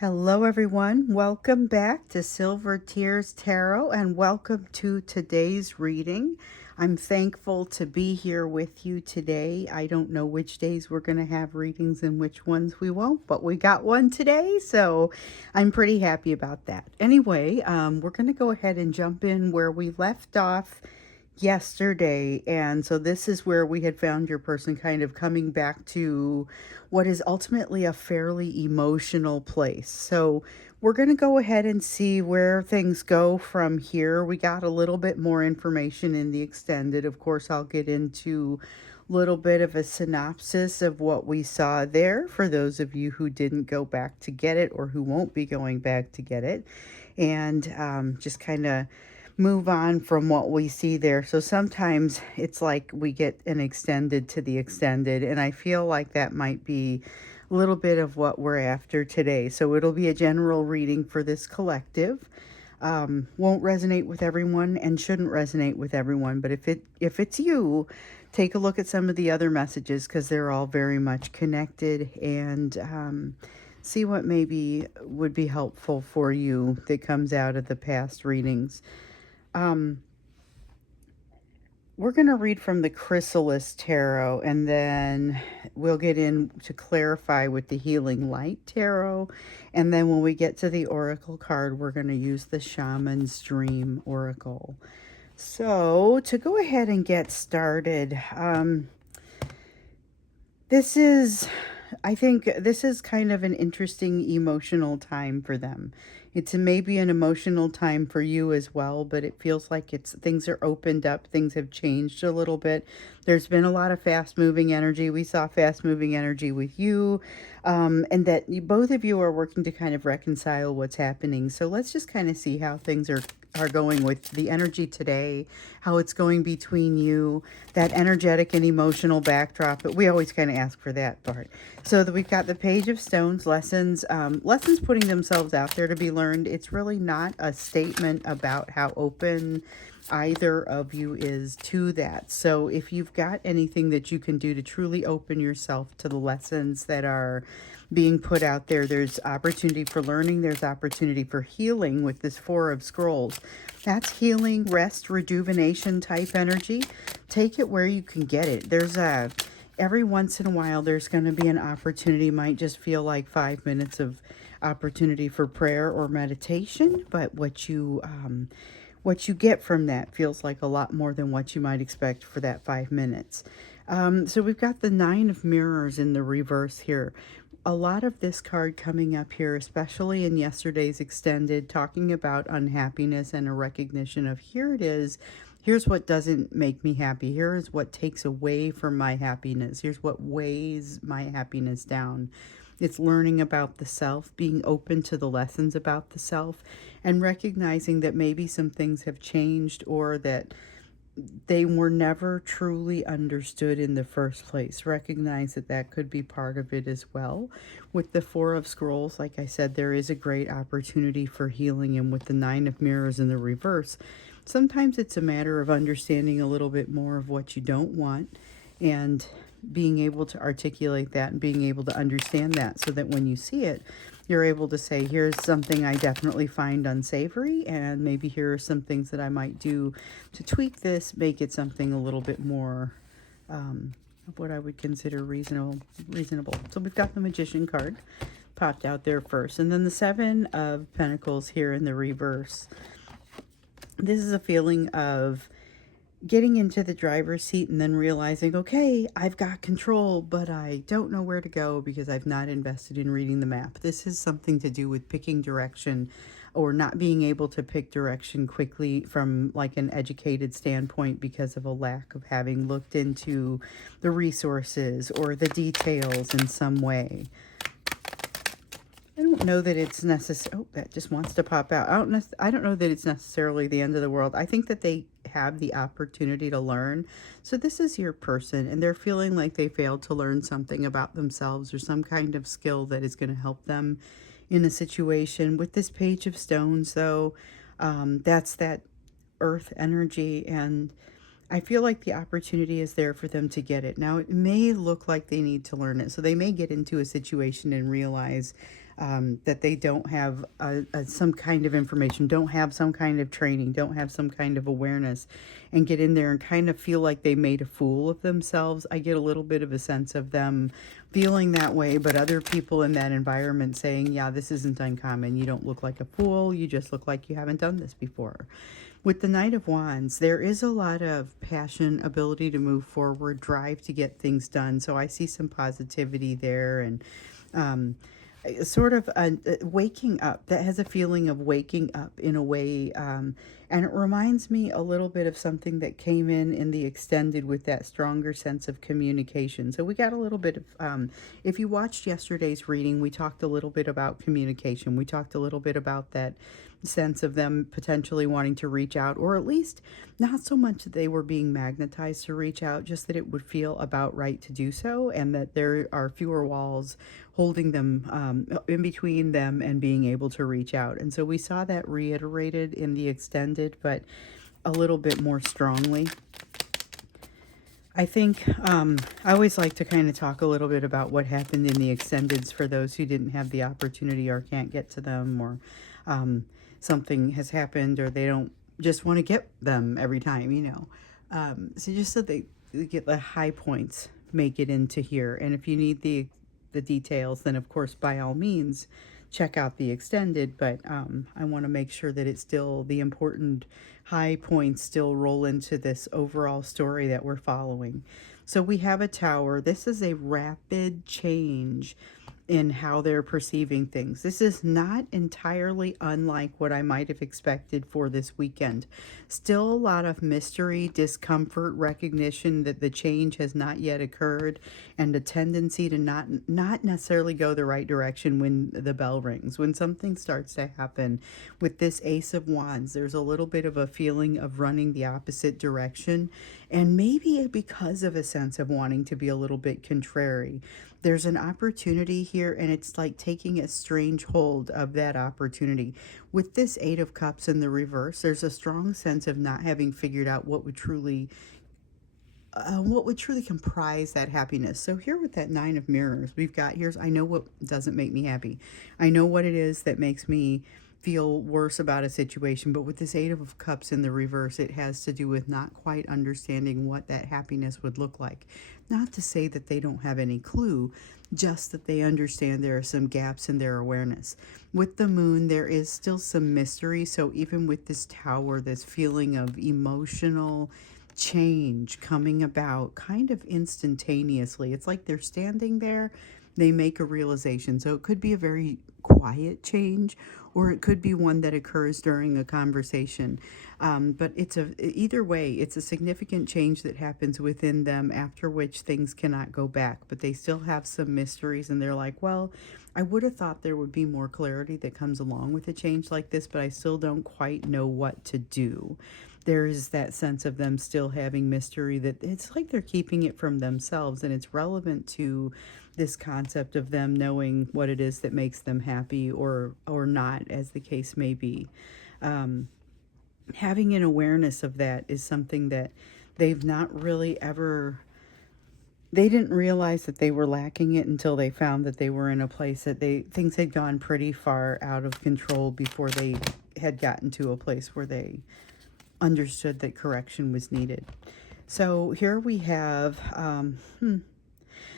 Hello, everyone. Welcome back to Silver Tears Tarot and welcome to today's reading. I'm thankful to be here with you today. I don't know which days we're going to have readings and which ones we won't, but we got one today, so I'm pretty happy about that. Anyway, we're going to go ahead and jump in where we left off yesterday. And so this is where we had found your person kind of coming back to what is ultimately a fairly emotional place. So we're going to go ahead and see where things go from here. We got a little bit more information in the extended. Of course, I'll get into a little bit of a synopsis of what we saw there for those of you who didn't go back to get it or who won't be going back to get it. And just kind of move on from what we see there. So sometimes it's like we get an extended to the extended, and I feel like that might be a little bit of what we're after today. So it'll be a general reading for this collective. Won't resonate with everyone and shouldn't resonate with everyone, but if it's you, take a look at some of the other messages because they're all very much connected, and see what maybe would be helpful for you that comes out of the past readings. We're going to read from the Chrysalis Tarot, and then we'll get in to clarify with the Healing Light Tarot. And then when we get to the Oracle card, we're going to use the Shaman's Dream Oracle. So to go ahead and get started, I think this is kind of an interesting emotional time for them. It's maybe an emotional time for you as well, but it feels like things are opened up, things have changed a little bit. There's been a lot of fast moving energy. We saw fast moving energy with you, and that both of you are working to kind of reconcile what's happening. So let's just kind of see how things are going with the energy today, how it's going between you, that energetic and emotional backdrop. But we always kind of ask for that part. So that we've got the Page of Stones, lessons putting themselves out there to be learned. It's really not a statement about how open either of you is to that. So if you've got anything that you can do to truly open yourself to the lessons that are being put out there, there's opportunity for learning, there's opportunity for healing with this Four of Scrolls. That's healing, rest, rejuvenation type energy. Take it where you can get it. Every once in a while there's going to be an opportunity, might just feel like 5 minutes of opportunity for prayer or meditation, but what you get from that feels like a lot more than what you might expect for that 5 minutes. So we've got the Nine of Mirrors in the reverse here. A lot of this card coming up here, especially in yesterday's extended, talking about unhappiness and a recognition of here it is. Here's what doesn't make me happy. Here is what takes away from my happiness. Here's what weighs my happiness down. It's learning about the self, being open to the lessons about the self, and recognizing that maybe some things have changed or that they were never truly understood in the first place. Recognize that that could be part of it as well. With the Four of Scrolls, like I said, there is a great opportunity for healing. And with the Nine of Mirrors in the reverse, sometimes it's a matter of understanding a little bit more of what you don't want and being able to articulate that and being able to understand that so that when you see it, you're able to say, here's something I definitely find unsavory, and maybe here are some things that I might do to tweak this, make it something a little bit more of what I would consider reasonable. So we've got the Magician card popped out there first, and then the Seven of Pentacles here in the reverse. This is a feeling of getting into the driver's seat and then realizing, okay, I've got control, but I don't know where to go because I've not invested in reading the map. This is something to do with picking direction or not being able to pick direction quickly from like an educated standpoint because of a lack of having looked into the resources or the details in some way. I don't know that it's necessary. Oh, that just wants to pop out. I don't know that it's necessarily the end of the world. I think that they have the opportunity to learn. So this is your person, and they're feeling like they failed to learn something about themselves or some kind of skill that is going to help them in a situation. With this Page of Stones, though, that's that earth energy, and I feel like the opportunity is there for them to get it. Now, it may look like they need to learn it. So they may get into a situation and realize that they don't have some kind of information, don't have some kind of training, don't have some kind of awareness, and get in there and kind of feel like they made a fool of themselves. I get a little bit of a sense of them feeling that way, but other people in that environment saying, yeah, this isn't uncommon. You don't look like a fool. You just look like you haven't done this before. With the Knight of Wands, there is a lot of passion, ability to move forward, drive to get things done. So I see some positivity there, and um, sort of waking up. That has a feeling of waking up in a way. And it reminds me a little bit of something that came in the extended with that stronger sense of communication. So we got a little bit of, if you watched yesterday's reading, we talked a little bit about communication. We talked a little bit about that sense of them potentially wanting to reach out, or at least not so much that they were being magnetized to reach out, just that it would feel about right to do so, and that there are fewer walls holding them in between them and being able to reach out. And so we saw that reiterated in the extended, but a little bit more strongly. I think I always like to kind of talk a little bit about what happened in the extendeds for those who didn't have the opportunity or can't get to them, or something has happened, or they don't just want to get them every time, you know. So just so they get the high points, make it into here. And if you need the details, then of course, by all means, check out the extended. But I want to make sure that it's still the important high points still roll into this overall story that we're following. So we have a tower. This is a rapid change in how they're perceiving things. This is not entirely unlike what I might have expected for this weekend. Still a lot of mystery, discomfort, recognition that the change has not yet occurred, and a tendency to not necessarily go the right direction when the bell rings. When something starts to happen with this Ace of Wands, there's a little bit of a feeling of running the opposite direction, and maybe because of a sense of wanting to be a little bit contrary. There's an opportunity here, and it's like taking a strange hold of that opportunity. With this Eight of Cups in the reverse, there's a strong sense of not having figured out what would truly comprise that happiness. So here with that Nine of Mirrors, we've got, I know what doesn't make me happy. I know what it is that makes me feel worse about a situation, but with this Eight of Cups in the reverse, it has to do with not quite understanding what that happiness would look like. Not to say that they don't have any clue, just that they understand there are some gaps in their awareness. With the Moon, there is still some mystery. So even with this tower, this feeling of emotional change coming about kind of instantaneously. It's like they're standing there, they make a realization. So it could be a very quiet change, or it could be one that occurs during a conversation. But either way, it's a significant change that happens within them, after which things cannot go back. But they still have some mysteries, and they're like, well, I would have thought there would be more clarity that comes along with a change like this, but I still don't quite know what to do. There is that sense of them still having mystery, that it's like they're keeping it from themselves, and it's relevant to this concept of them knowing what it is that makes them happy, or not, as the case may be. Having an awareness of that is something that they've not really ever, they didn't realize that they were lacking it until they found that they were in a place that things had gone pretty far out of control before they had gotten to a place where they understood that correction was needed. So here we have,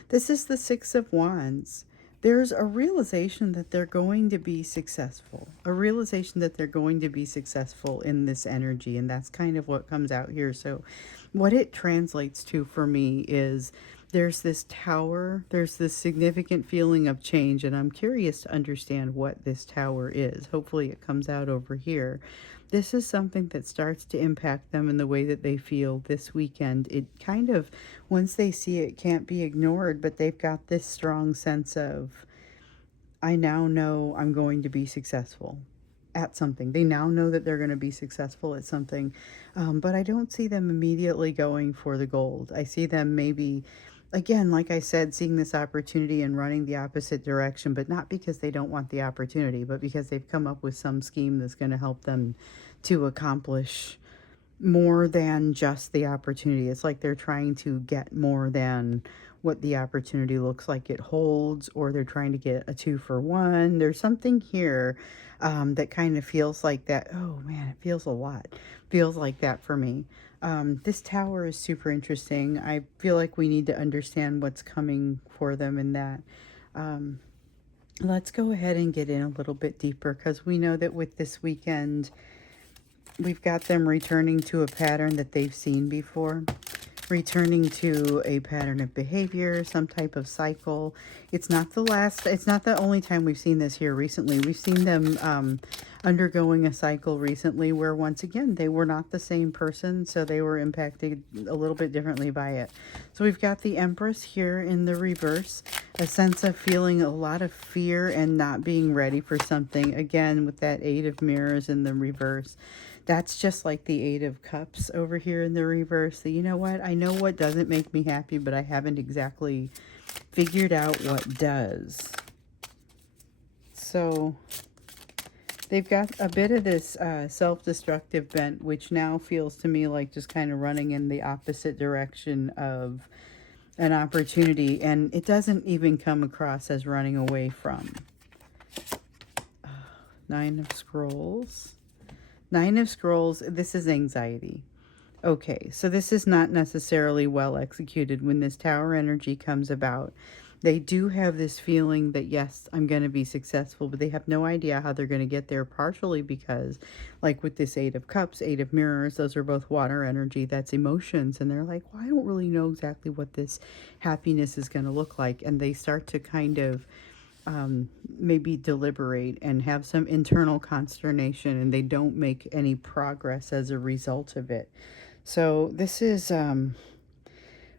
this is the Six of Wands. There's a realization that they're going to be successful, a realization that they're going to be successful in this energy, and that's kind of what comes out here. So what it translates to for me is there's this tower, there's this significant feeling of change, and I'm curious to understand what this tower is. Hopefully it comes out over here. This is something that starts to impact them in the way that they feel this weekend. It kind of, once they see it, can't be ignored, but they've got this strong sense of, I now know I'm going to be successful at something. They now know that they're going to be successful at something, but I don't see them immediately going for the gold. I see them maybe, again, like I said, seeing this opportunity and running the opposite direction, but not because they don't want the opportunity, but because they've come up with some scheme that's going to help them to accomplish more than just the opportunity. It's like they're trying to get more than what the opportunity looks like it holds, or they're trying to get a 2 for 1. There's something here that kind of feels like that. Oh man, it feels a lot. Feels like that for me. This tower is super interesting. I feel like we need to understand what's coming for them in that. Um, let's go ahead and get in a little bit deeper, because we know that with this weekend, we've got them returning to a pattern that they've seen before, returning to a pattern of behavior, some type of cycle. It's not the only time we've seen this here recently. We've seen them undergoing a cycle recently where once again they were not the same person, so they were impacted a little bit differently by it. So we've got the Empress here in the reverse, a sense of feeling a lot of fear and not being ready for something, again with that Eight of Mirrors in the reverse. That's just like the Eight of Cups over here in the reverse. So you know what? I know what doesn't make me happy, but I haven't exactly figured out what does. So they've got a bit of this self-destructive bent, which now feels to me like just kind of running in the opposite direction of an opportunity. And it doesn't even come across as running away from. Nine of Scrolls. Nine of Scrolls, this is anxiety. Okay, so this is not necessarily well executed when this tower energy comes about. They do have this feeling that, yes, I'm going to be successful, but they have no idea how they're going to get there, partially because, like with this Eight of Cups, Eight of Mirrors, those are both water energy, that's emotions, and they're like, well, I don't really know exactly what this happiness is going to look like, and they start to kind of maybe deliberate and have some internal consternation, and they don't make any progress as a result of it. So this is,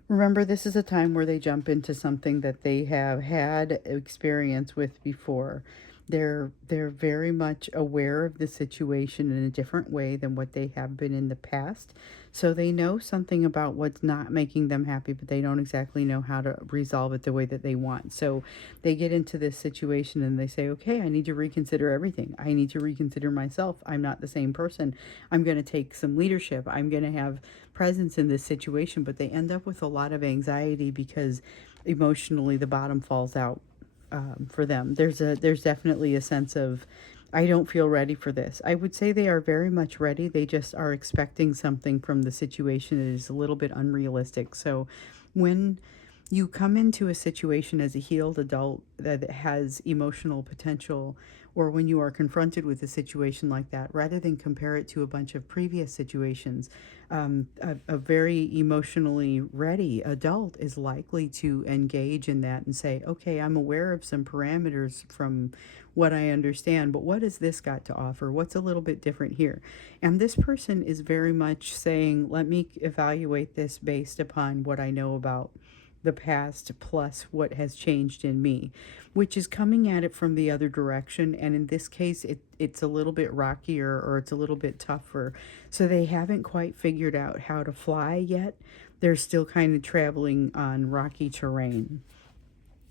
remember, this is a time where they jump into something that they have had experience with before. They're very much aware of the situation in a different way than what they have been in the past. So they know something about what's not making them happy, but they don't exactly know how to resolve it the way that they want. So they get into this situation and they say, okay, I need to reconsider everything. I need to reconsider myself. I'm not the same person. I'm going to take some leadership. I'm going to have presence in this situation. But they end up with a lot of anxiety because emotionally the bottom falls out for them. There's definitely a sense of, I don't feel ready for this. I would say they are very much ready. They just are expecting something from the situation that is a little bit unrealistic. So when you come into a situation as a healed adult that has emotional potential, or when you are confronted with a situation like that, rather than compare it to a bunch of previous situations, a very emotionally ready adult is likely to engage in that and say, okay, I'm aware of some parameters from what I understand, but what has this got to offer? What's a little bit different here? And this person is very much saying, let me evaluate this based upon what I know about the past plus what has changed in me, which is coming at it from the other direction. And in this case, it's a little bit rockier, or it's a little bit tougher. So they haven't quite figured out how to fly yet. They're still kind of traveling on rocky terrain.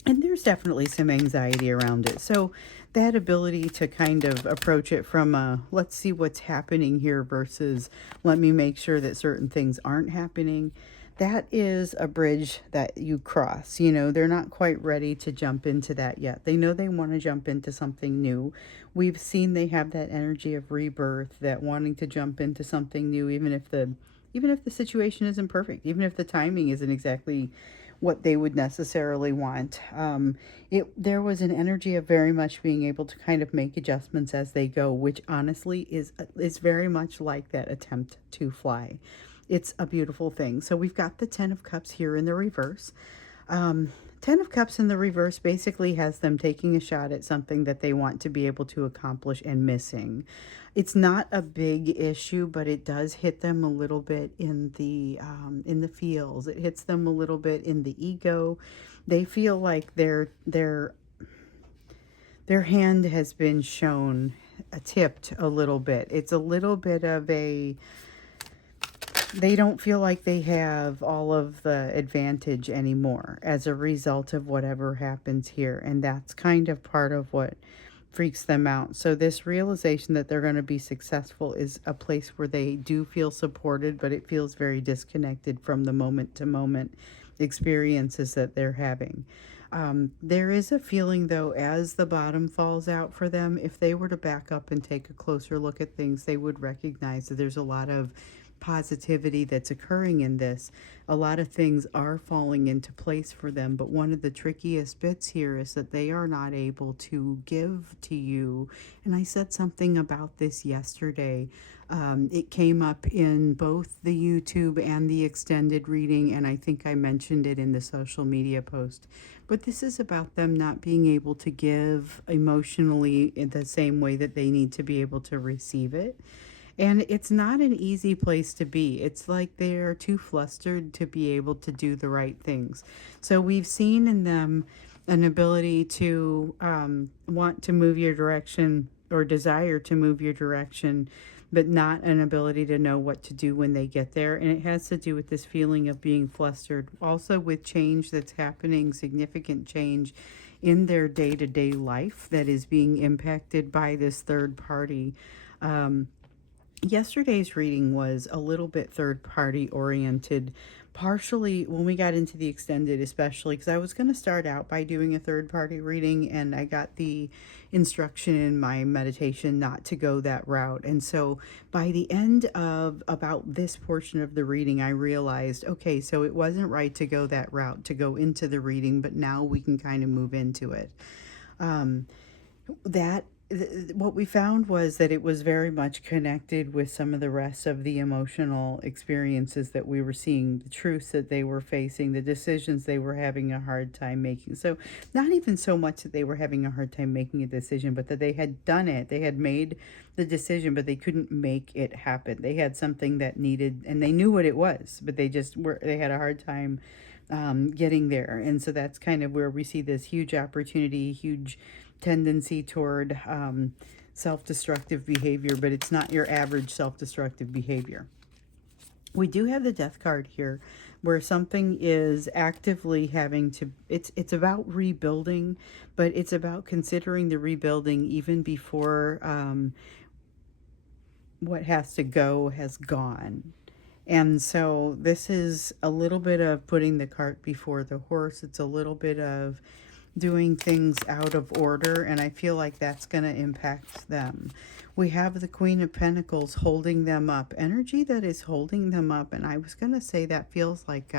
And there's definitely some anxiety around it. So that ability to kind of approach it from let's see what's happening here versus let me make sure that certain things aren't happening, that is a bridge that you cross. You know, they're not quite ready to jump into that yet. They know they want to jump into something new. We've seen they have that energy of rebirth, that wanting to jump into something new, even if the situation isn't perfect, even if the timing isn't exactly what they would necessarily want. There was an energy of very much being able to kind of make adjustments as they go, which honestly is very much like that attempt to fly. It's a beautiful thing. So we've got the Ten of Cups here in the reverse. Ten of Cups in the reverse basically has them taking a shot at something that they want to be able to accomplish and missing. It's not a big issue, but it does hit them a little bit in the feels. It hits them a little bit in the ego. They feel like their hand has been shown, tipped a little bit. It's a little bit of a, they don't feel like they have all of the advantage anymore as a result of whatever happens here. And that's kind of part of what freaks them out. So this realization that they're going to be successful is a place where they do feel supported, but it feels very disconnected from the moment to moment experiences that they're having. There is a feeling, though, as the bottom falls out for them, if they were to back up and take a closer look at things, they would recognize that there's a lot of positivity that's occurring in this. A lot of things are falling into place for them, but one of the trickiest bits here is that they are not able to give to you. And I said something about this yesterday. It came up in both the YouTube and the extended reading, and I think I mentioned it in the social media post. But this is about them not being able to give emotionally in the same way that they need to be able to receive it. And it's not an easy place to be. It's like they're too flustered to be able to do the right things. So we've seen in them an ability to want to move your direction or desire to move your direction, but not an ability to know what to do when they get there. And it has to do with this feeling of being flustered. Also, with change that's happening, significant change in their day to day life that is being impacted by this third party. Yesterday's reading was a little bit third party oriented, partially when we got into the extended, especially because I was going to start out by doing a third party reading, and I got the instruction in my meditation not to go that route. And so by the end of about this portion of the reading, I realized, okay, so it wasn't right to go that route, to go into the reading, but now we can kind of move into it. That what we found was that it was very much connected with some of the rest of the emotional experiences that we were seeing, the truths that they were facing, the decisions they were having a hard time making. So not even so much that they were having a hard time making a decision, but that they had done it, they had made the decision, but they couldn't make it happen. They had something that needed, and they knew what it was, but they had a hard time getting there. And so that's kind of where we see this huge opportunity, huge tendency toward self-destructive behavior, but it's not your average self-destructive behavior. We do have the death card here where something is actively having to, it's about rebuilding, but it's about considering the rebuilding even before what has to go has gone. And so this is a little bit of putting the cart before the horse. It's a little bit of doing things out of order, and I feel like that's going to impact them. We have the Queen of Pentacles holding them up, energy that is holding them up, and I was going to say that feels like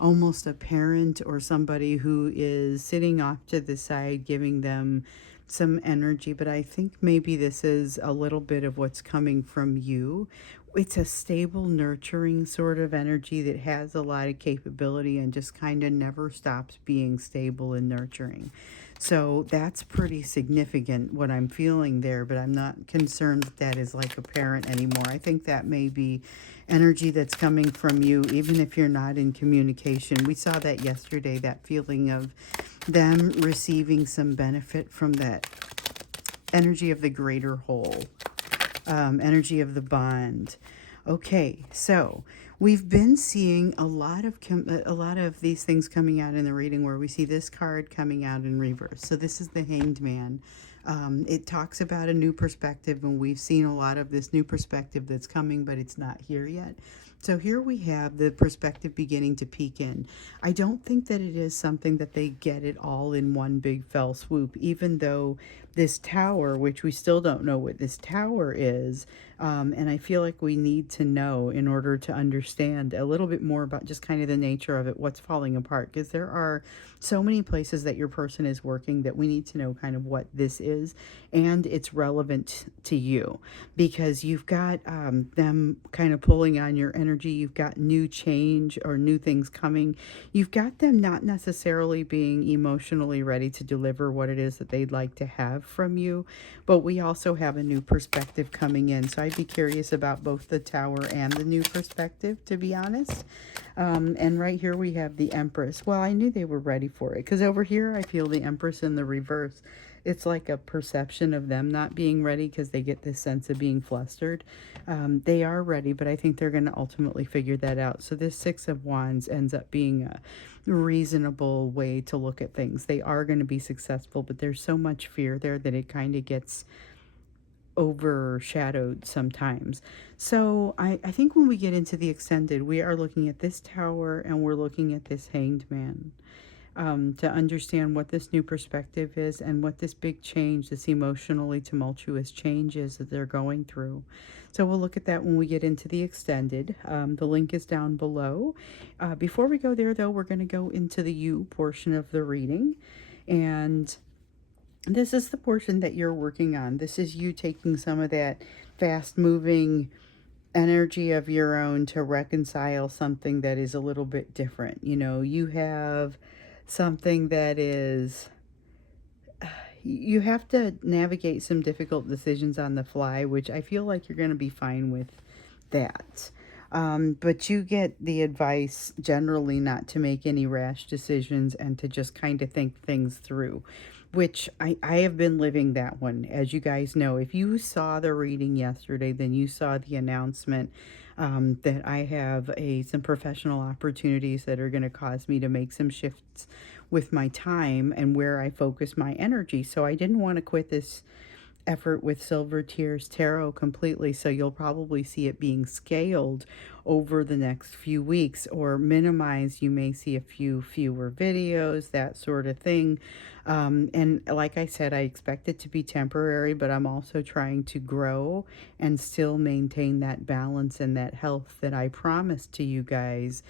almost a parent or somebody who is sitting off to the side giving them some energy, but I think maybe this is a little bit of what's coming from you. It's a stable, nurturing sort of energy that has a lot of capability and just kind of never stops being stable and nurturing. So that's pretty significant what I'm feeling there, but I'm not concerned that is like a parent anymore. I think that may be energy that's coming from you, even if you're not in communication. We saw that yesterday, that feeling of them receiving some benefit from that energy of the greater whole, energy of the bond. Okay, so we've been seeing a lot of these things coming out in the reading where we see this card coming out in reverse. So this is the Hanged Man. It talks about a new perspective, and we've seen a lot of this new perspective that's coming, but it's not here yet. So here we have the perspective beginning to peek in. I don't think that it is something that they get it all in one big fell swoop, even though this tower, which we still don't know what this tower is, and I feel like we need to know in order to understand a little bit more about just kind of the nature of it, what's falling apart, because there are so many places that your person is working that we need to know kind of what this is, and it's relevant to you, because you've got them kind of pulling on your energy. You've got new change or new things coming. You've got them not necessarily being emotionally ready to deliver what it is that they'd like to have from you, but we also have a new perspective coming in. So I'd be curious about both the tower and the new perspective, to be honest. And right here we have the Empress. Well, I knew they were ready for it, because over here I feel the Empress in the reverse. It's like a perception of them not being ready because they get this sense of being flustered. They are ready, but I think they're going to ultimately figure that out. So this Six of Wands ends up being a reasonable way to look at things. They are going to be successful, but there's so much fear there that it kind of gets overshadowed sometimes. So I think when we get into the extended, we are looking at this tower and we're looking at this hanged man, to understand what this new perspective is and what this big change, this emotionally tumultuous change is that they're going through. So we'll look at that when we get into the extended. The link is down below. Before we go there, though, we're going to go into the you portion of the reading. And this is the portion that you're working on. This is you taking some of that fast moving energy of your own to reconcile something that is a little bit different. You know, you have something that is, you have to navigate some difficult decisions on the fly, which I feel like you're going to be fine with that. But you get the advice generally not to make any rash decisions and to just kind of think things through, which I have been living that one. As you guys know, if you saw the reading yesterday, then you saw the announcement, that I have some professional opportunities that are going to cause me to make some shifts with my time and where I focus my energy. So I didn't want to quit this effort with Silver Tears Tarot completely, so you'll probably see it being scaled over the next few weeks or minimized. You may see a fewer videos, that sort of thing. And like I said, I expect it to be temporary, but I'm also trying to grow and still maintain that balance and that health that I promised to you guys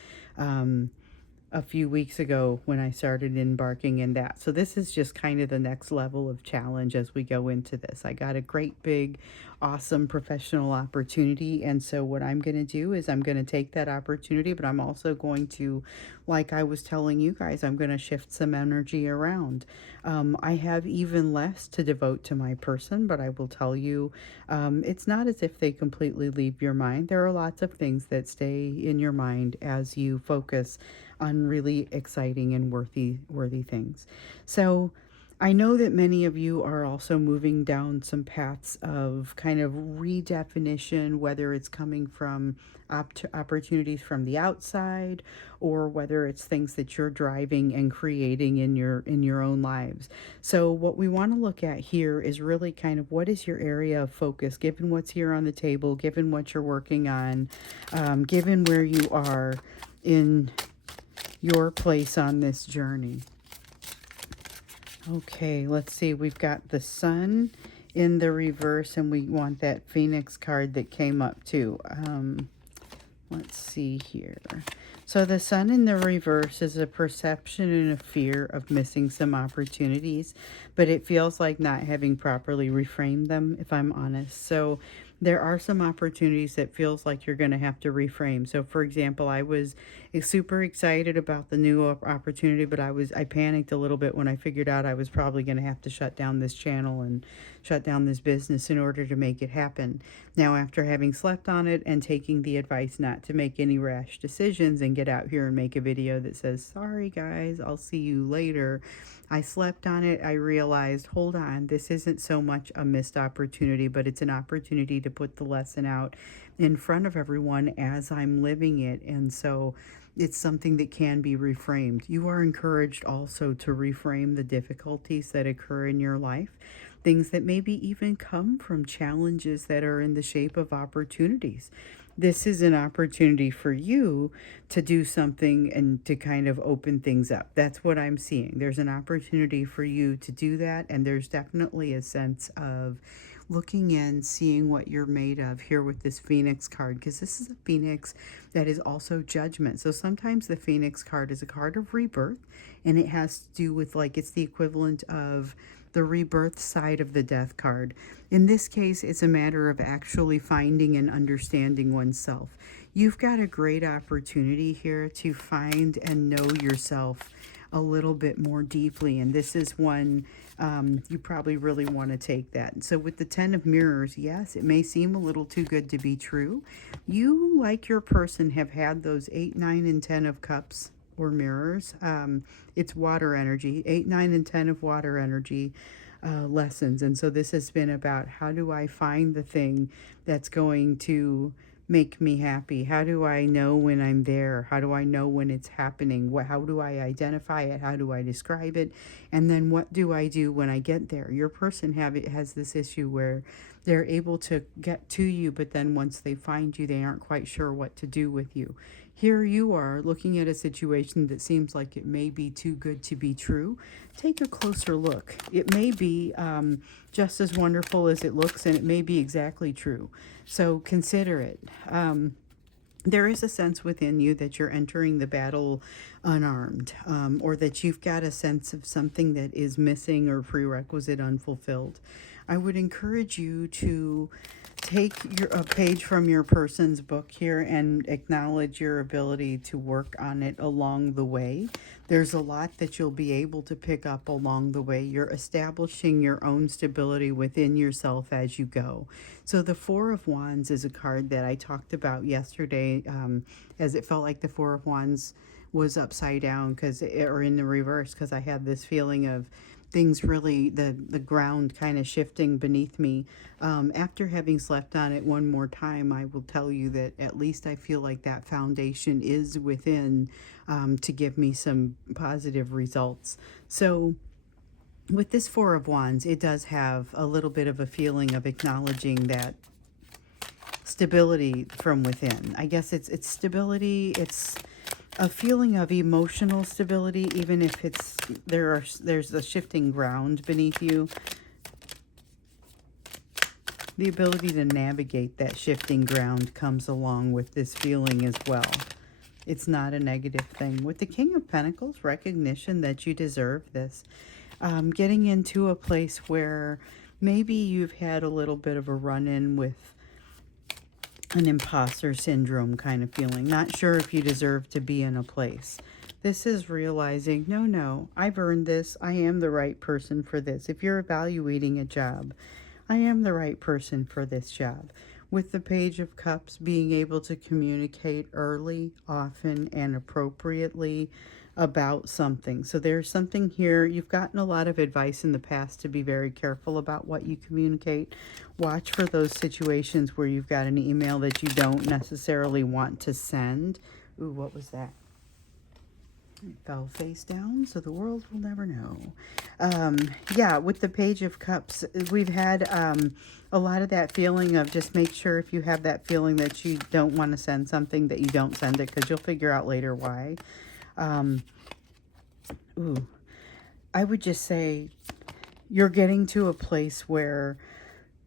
a few weeks ago when I started embarking in that. So this is just kind of the next level of challenge as we go into this. I got a great big awesome professional opportunity, and so what I'm going to do is I'm going to take that opportunity, but I'm also going to, like I was telling you guys, I'm going to shift some energy around. I have even less to devote to my person, but I will tell you, it's not as if they completely leave your mind. There are lots of things that stay in your mind as you focus on really exciting and worthy things. So I know that many of you are also moving down some paths of kind of redefinition, whether it's coming from opportunities from the outside or whether it's things that you're driving and creating in your own lives. So what we want to look at here is really kind of what is your area of focus, given what's here on the table, given what you're working on, given where you are in your place on this journey. Okay, let's see. We've got the Sun in the reverse, and we want that Phoenix card that came up too. Let's see here. So the Sun in the reverse is a perception and a fear of missing some opportunities, but it feels like not having properly reframed them, if I'm honest. So there are some opportunities that feels like you're going to have to reframe. So for example, I was super excited about the new opportunity, but I panicked a little bit when I figured out I was probably going to have to shut down this channel and shut down this business in order to make it happen. Now, after having slept on it and taking the advice not to make any rash decisions and get out here and make a video that says, sorry guys, I'll see you later, I slept on it. I realized, hold on, this isn't so much a missed opportunity, but it's an opportunity to put the lesson out in front of everyone as I'm living it. And so it's something that can be reframed. You are encouraged also to reframe the difficulties that occur in your life, things that maybe even come from challenges that are in the shape of opportunities. This is an opportunity for you to do something and to kind of open things up. That's what I'm seeing. There's an opportunity for you to do that, and there's definitely a sense of looking in, seeing what you're made of here with this Phoenix card, because this is a Phoenix that is also judgment. So sometimes the Phoenix card is a card of rebirth, and it has to do with, like, it's the equivalent of the rebirth side of the death card. In this case, it's a matter of actually finding and understanding oneself. You've got a great opportunity here to find and know yourself a little bit more deeply, and this is one you probably really want to take that. So with the 10 of Mirrors, yes, it may seem a little too good to be true. You, like your person, have had those 8, 9, and 10 of Cups or Mirrors. It's water energy, 8, 9, and 10 of water energy lessons. And so this has been about, how do I find the thing that's going to make me happy? How do I know when I'm there? How do I know when it's happening? How do I identify it? How do I describe it? And then what do I do when I get there? Your person has this issue where they're able to get to you, but then once they find you, they aren't quite sure what to do with you. Here you are looking at a situation that seems like it may be too good to be true. Take a closer look. It may be just as wonderful as it looks, and it may be exactly true. So consider it. There is a sense within you that you're entering the battle unarmed, or that you've got a sense of something that is missing or prerequisite unfulfilled. I would encourage you to take a page from your person's book here and acknowledge your ability to work on it along the way. There's a lot that you'll be able to pick up along the way. You're establishing your own stability within yourself as you go. So the Four of Wands is a card that I talked about yesterday, as it felt like the Four of Wands was upside down or in the reverse, because I had this feeling of things really, the ground kind of shifting beneath me. After having slept on it one more time, I will tell you that at least I feel like that foundation is within, to give me some positive results. So with this Four of Wands, it does have a little bit of a feeling of acknowledging that stability from within. I guess it's stability. It's a feeling of emotional stability, even if there's a shifting ground beneath you. The ability to navigate that shifting ground comes along with this feeling as well. It's not a negative thing. With the King of Pentacles, recognition that you deserve this. Getting into a place where maybe you've had a little bit of a run-in with an imposter syndrome kind of feeling. Not sure if you deserve to be in a place. This is realizing, no, I've earned this. I am the right person for this. If you're evaluating a job, I am the right person for this job. With the Page of Cups, being able to communicate early, often, and appropriately about something. So there's something here. You've gotten a lot of advice in the past to be very careful about what you communicate. Watch for those situations where you've got an email that you don't necessarily want to send. Ooh, what was that? It fell face down, so the world will never know. Yeah, with the Page of Cups, we've had a lot of that feeling of just make sure if you have that feeling that you don't want to send something that you don't send it, because you'll figure out later why. I would just say you're getting to a place where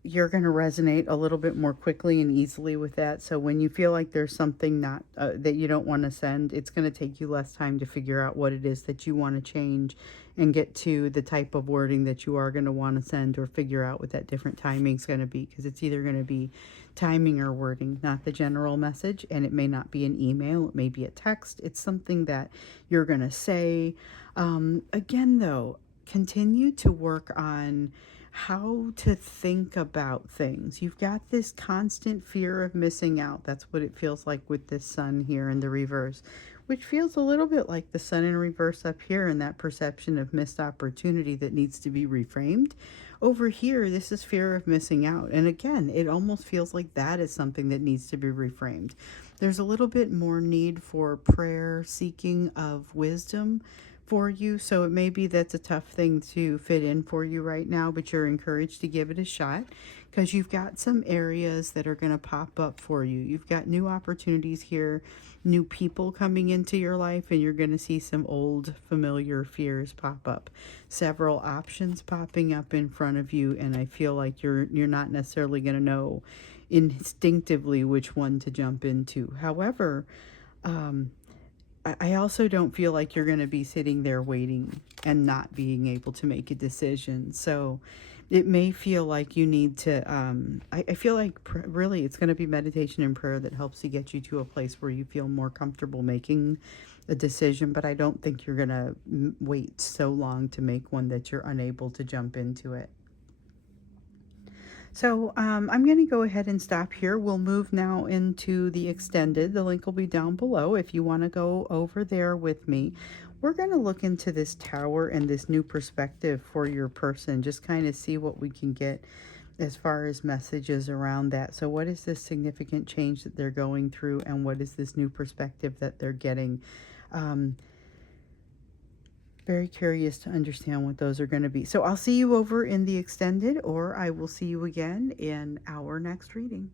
you're going to resonate a little bit more quickly and easily with that. So when you feel like there's something not that you don't want to send, it's going to take you less time to figure out what it is that you want to change and get to the type of wording that you are going to want to send, or figure out what that different timing is going to be, because it's either going to be timing or wording, not the general message. And it may not be an email, it may be a text. It's something that you're going to say. Again, though, continue to work on how to think about things. You've got this constant fear of missing out. That's what it feels like with this Sun here in the reverse, which feels a little bit like the Sun in reverse up here, and that perception of missed opportunity that needs to be reframed. Over here, this is fear of missing out. And again, it almost feels like that is something that needs to be reframed. There's a little bit more need for prayer, seeking of wisdom for you. So it may be that's a tough thing to fit in for you right now, but you're encouraged to give it a shot, because you've got some areas that are going to pop up for you. You've got new opportunities here, new people coming into your life, and you're going to see some old familiar fears pop up. Several options popping up in front of you, and I feel like you're not necessarily going to know instinctively which one to jump into. However, I also don't feel like you're going to be sitting there waiting and not being able to make a decision. So it may feel like you need to, I feel like really it's going to be meditation and prayer that helps to get you to a place where you feel more comfortable making a decision. But I don't think you're going to wait so long to make one that you're unable to jump into it. So I'm going to go ahead and stop here. We'll move now into the extended. The link will be down below if you want to go over there with me. We're going to look into this Tower and this new perspective for your person. Just kind of see what we can get as far as messages around that. So, what is this significant change that they're going through, and what is this new perspective that they're getting? Um, Very curious to understand what those are going to be. So, I'll see you over in the extended, or I will see you again in our next reading.